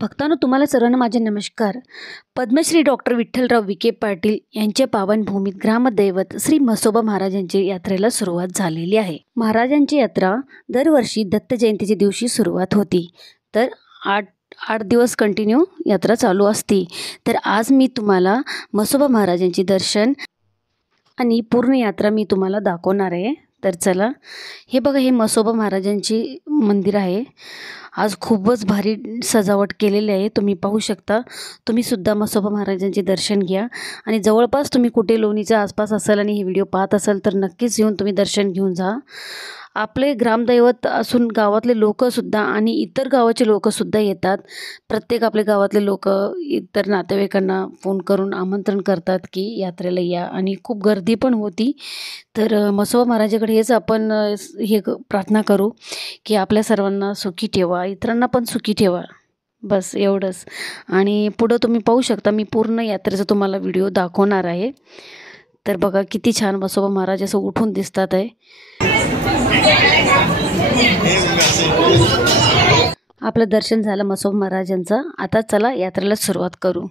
भक्तांनो, तुम्हाला सर्वांना माझे नमस्कार. पद्मश्री डॉक्टर विठ्ठलराव विखे पाटील यांच्या पावनभूमीत ग्रामदैवत श्री म्हसोबा महाराजांची यात्रेला सुरुवात झालेली आहे. महाराजांची यात्रा दरवर्षी दत्त जयंतीच्या दिवशी सुरुवात होती, तर आठ दिवस कंटिन्यू यात्रा चालू असते. तर आज मी तुम्हाला म्हसोबा महाराजांचे दर्शन आणि पूर्ण यात्रा मी तुम्हाला दाखवणार आहे. तर चला, हे बघा, हे म्हसोबा महाराजांचे मंदिर आहे. आज खूपच भारी सजावट केलेली आहे. तुम्ही पाहू शकता. तुम्ही सुद्धा म्हसोबा महाराजांचे दर्शन घ्या आणि जवळपास तुम्ही कुठे लोणीच्या आसपास असाल आणि हे व्हिडिओ पाहत असाल तर नक्कीच येऊन तुम्ही दर्शन घेऊन जा. आपले ग्रामदैवत असून गावातले लोकसुद्धा आणि इतर गावाचे लोकसुद्धा येतात. प्रत्येक आपल्या गावातले लोक इतर नातेवाईकांना फोन करून आमंत्रण करतात की यात्रेला या, आणि खूप गर्दी पण होती. तर म्हसोबा महाराजाकडे हेच आपण प्रार्थना करू की आपल्या सर्वांना सुखी ठेवा, इतरांना पण सुखी ठेवा, बस एवढंच. आणि पुढं तुम्ही पाहू शकता, मी पूर्ण यात्रेचा तुम्हाला व्हिडिओ दाखवणार आहे. तर बघा किती छान म्हसोबा महाराज असं उठून दिसतात आहे. आपलं दर्शन झालं म्हसोबा महाराजांचं. आता चला यात्रेला सुरुवात करू.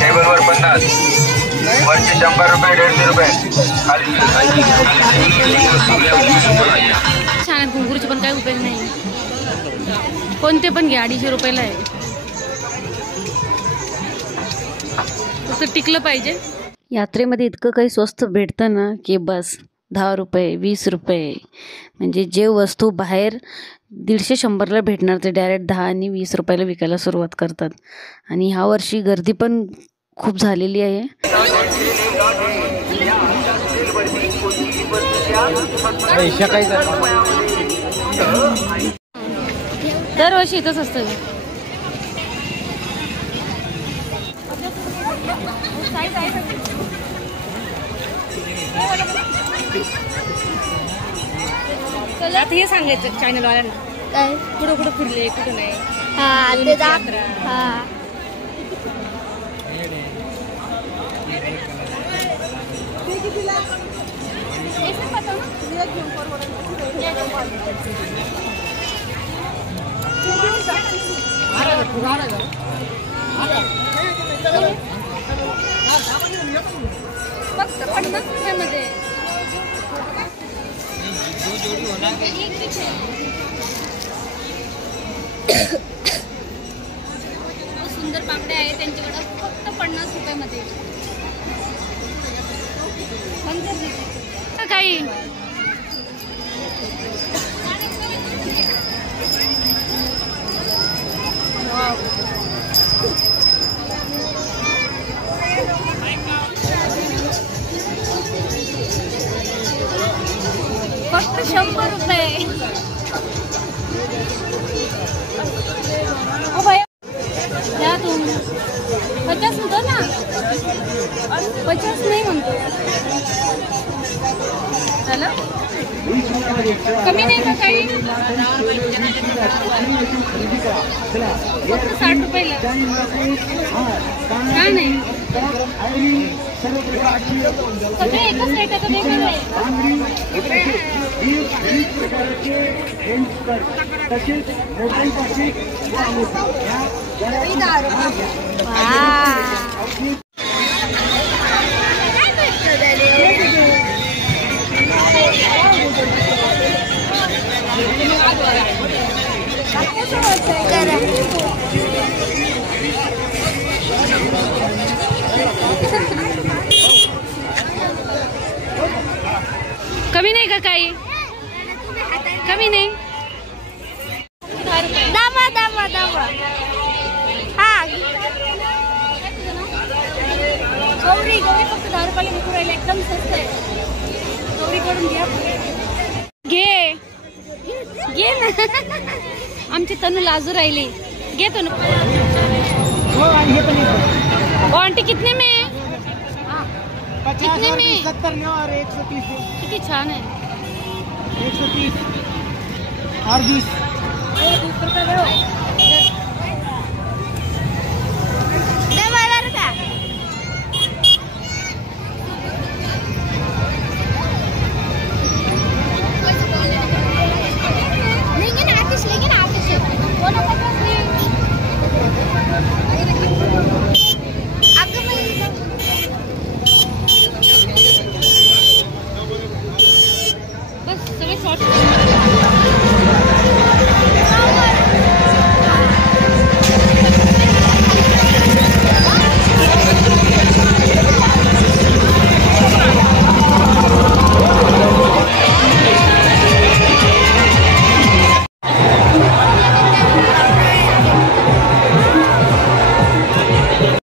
टेबलवर 50, वरचे 100 रुपये, 150 रुपये. छान घुंगरूचे पण काही उपयोग नाही, कोणते पण घ्या, 250 रुपयाला आहे. फक्त टिकलं पाहिजे. यात्रेमध्ये इतकं काही स्वस्त भेटतं ना की बस. 10 रुपये, 20 रुपये, म्हणजे जे वस्तू बाहेर 150-100ला भेटणार ते डायरेक्ट 10 आणि 20 रुपयाला विकायला सुरुवात करतात. आणि ह्या वर्षी गर्दी पण खूप झालेली आहे. दरवर्षी इथंच असतं. आता हे सांगायचं चॅनलवाल्यांना काय कुठं कुठं फिरले, कुठं नाही. फक्त 50 रुपयामध्ये सुंदर बांगड्या आहे त्यांच्याकडे, फक्त 50 रुपयामध्ये. काही फक्त 100 रुपये. द्या तुम 50 म्हणतो ना, 50 नाही म्हणतो. चला, कमी नाही का काही? फक्त 60 रुपयाला. का नाही? सगळे एकच रेटाचं वेगळं आहे. कमी नाही का काही? कमी नाही. दामा दामा दामा. हा, गौरी गौरी फक्त 10 रुपयाला विकू राहिले. एकदम स्वस्त आहे. गौरी कडून घ्या. घे घे ना. आमची तनू लाजू राहिली. घे तनू. क्वांटिटी कितने में है? कितने में? 70 लो और 130 दो। किती छान आहे. 130 और 20 बस सगळे शॉर्ट.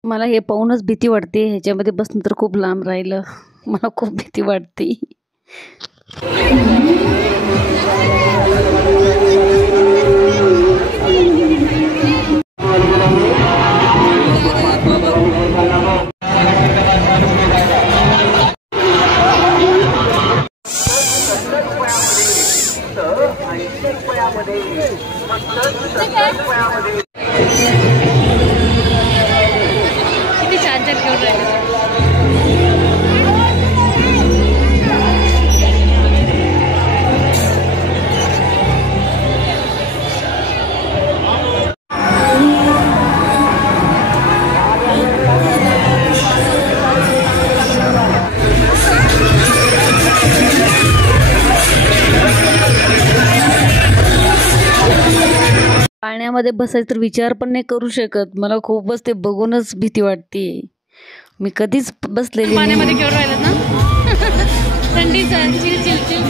मला हे पाहूनच भीती वाटते. ह्याच्यामध्ये बसणं तर खूप लांब राहिलं. मला खूप भीती वाटते. किती छान छान खेळून राहिले. पाण्यामध्ये बसायचं तर विचार पण नाही करू शकत. मला खूपच ते बघूनच भीती वाटते. मी कधीच बसलेली नाही. पाण्यामध्ये खेळून राहिलं ना. थंडीचं चिल चिल चिल.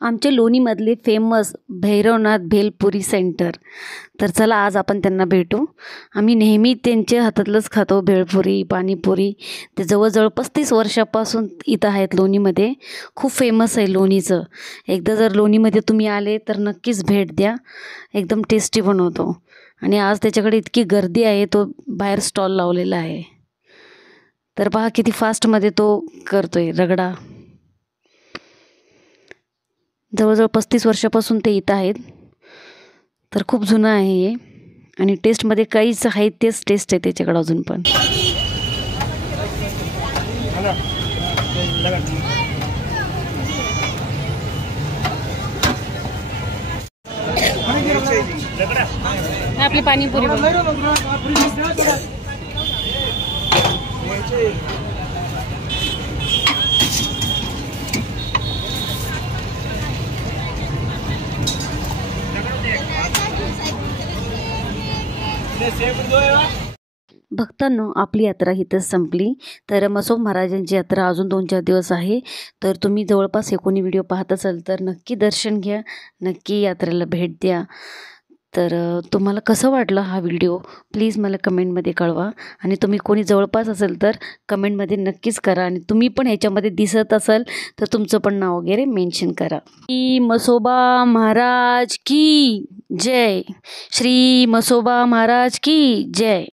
आमच्या लोणीमधले फेमस भैरवनाथ भेलपुरी सेंटर. तर चला आज आपण त्यांना भेटू. आम्ही नेहमी त्यांच्या हातातलंच खातो, भेळपुरी पाणीपुरी. ते जवळजवळ 35 वर्षापासून इथं आहेत लोणीमध्ये. खूप फेमस आहे लोणीचं. एकदा जर लोणीमध्ये तुम्ही आले तर नक्कीच भेट द्या. एकदम टेस्टी बनवतो. आणि आज त्याच्याकडे इतकी गर्दी आहे, तो बाहेर स्टॉल लावलेला आहे. तर पहा किती फास्टमध्ये तो करतोय रगडा. जवळजवळ 35 वर्षापासून ते इथं आहेत. तर खूप जुनं आहे हे. आणि टेस्टमध्ये काहीच आहे तेच टेस्ट आहे त्याच्याकडं अजून पण. आपली पाणीपुरी बघ. भक्तांनो, आपली यात्रा इथंच संपली. तर मसोबा महाराजांची यात्रा अजून 2-4 दिवस आहे. तर तुम्ही जवळपास हे कोणी व्हिडिओ पाहत असाल तर नक्की दर्शन घ्या, नक्की यात्रेला भेट द्या. तर तुम्हाला कसं वाटलं हा व्हिडिओ प्लीज मला कमेंटमध्ये कळवा. आणि तुम्ही कोणी जवळपास असेल तर कमेंटमध्ये नक्कीच करा. आणि तुम्ही पण ह्याच्यामध्ये दिसत असाल तर तुमचं पण नाव वगैरे मेन्शन करा. श्री मसोबा महाराज की जय. श्री मसोबा महाराज की जय.